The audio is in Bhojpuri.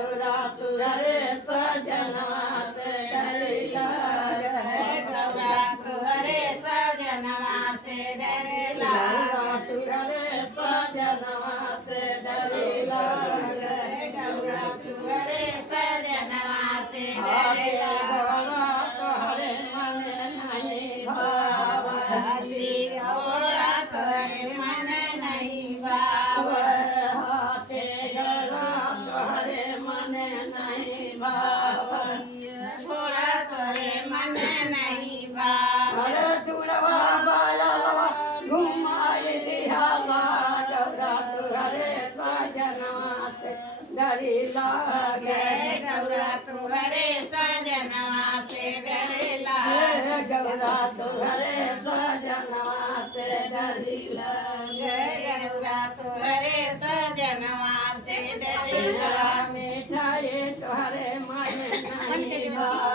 गौरा तुहरे सजनवा से डरे लागे गौरा तुहरे सजनवा से डरे गौरा तुहरे सजनवा से डरे लागे गौरा तुहरे सजनवा से हाथे डरे घोड़ा तोहरे मन नहीं भावे हाथी घोड़ा तोरे मन नहीं भावे हाथे घोड़ा तोहरे मन नहीं भावे घोड़ा तोरे मन नहीं भावे अरे टुड़वा बालवा घुमाई दिहाला गौरा तुहरे सजनवा से डरी लागे गौरा तुहरे सजनवा से डरे लागे गौरा तुहरे सजनवा से डरी लागे गौरा तुहरे सजनवा से डरे लागे मिठाई तुहरे मन नहीं भावे